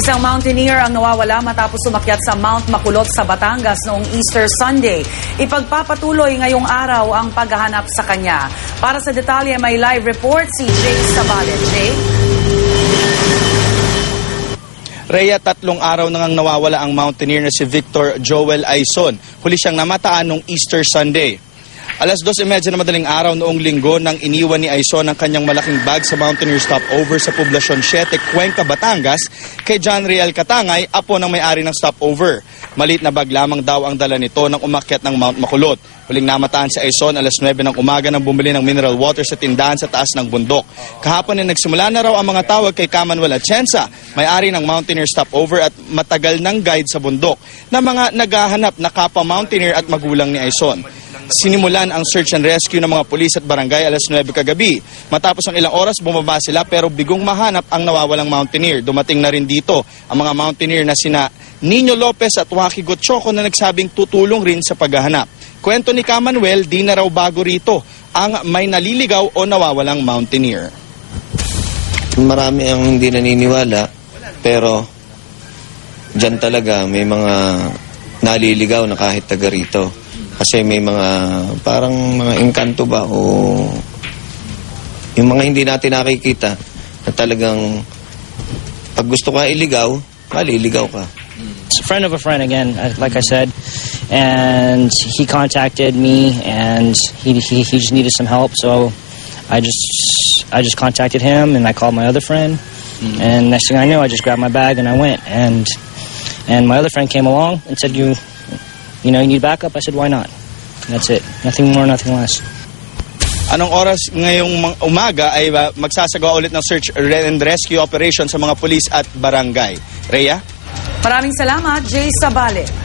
Isang mountaineer ang nawawala matapos umakyat sa Mount Makulot sa Batangas noong Easter Sunday. Ipagpapatuloy ngayong araw ang paghahanap sa kanya. Para sa detalye may live report si Jay Sabales. Jay? Rhea, tatlong araw na ngang nawawala ang mountaineer na si Victor Joel Aison. Huli siyang namataan noong Easter Sunday. Alas 2.30 na madaling araw noong linggo nang iniwan ni Aison ang kanyang malaking bag sa mountaineer stopover sa poblasyon 7, Cuenca, Batangas kay John Real Katangay, apo ng may-ari ng stopover. Malit na bag lamang daw ang dala nito nang umakyat ng Mount Makulot. Huling namataan si Aison alas 9 ng umaga nang bumili ng mineral water sa tindahan sa taas ng bundok. Kahapon ay nagsimula na raw ang mga tawag kay Kamanuel Atienza, may-ari ng mountaineer stopover at matagal ng guide sa bundok na mga naghahanap na kapwa mountaineer at magulang ni Aison. Sinimulan ang search and rescue ng mga pulis at barangay alas 9 kagabi. Matapos ang ilang oras, bumaba sila pero bigong mahanap ang nawawalang mountaineer. Dumating na rin dito ang mga mountaineer na sina Nino Lopez at Waki Gotchoco na nagsabing tutulong rin sa paghahanap. Kwento ni Kamanuel, di na raw bago rito ang may naliligaw o nawawalang mountaineer. Marami ang hindi naniniwala, pero dyan talaga may mga naliligaw na kahit taga rito. Kasi may mga parang mga engkanto ba o yung mga hindi natin nakikita na talagang pag gusto ka iligaw, maliligaw ka. It's a friend of a friend again, uh, like I said, and he contacted me, and he, he he just needed some help, so I just I just contacted him, and I called my other friend, and next thing I knew, I just grabbed my bag and I went, and and my other friend came along and said, "You, you know, you need backup." I said, "Why not?" And that's it. Nothing more, nothing less. Anong oras ngayong umaga ay magsasagawa ulit ng search and rescue operation sa mga pulis at barangay? Rhea? Maraming salamat, Jay Sabales.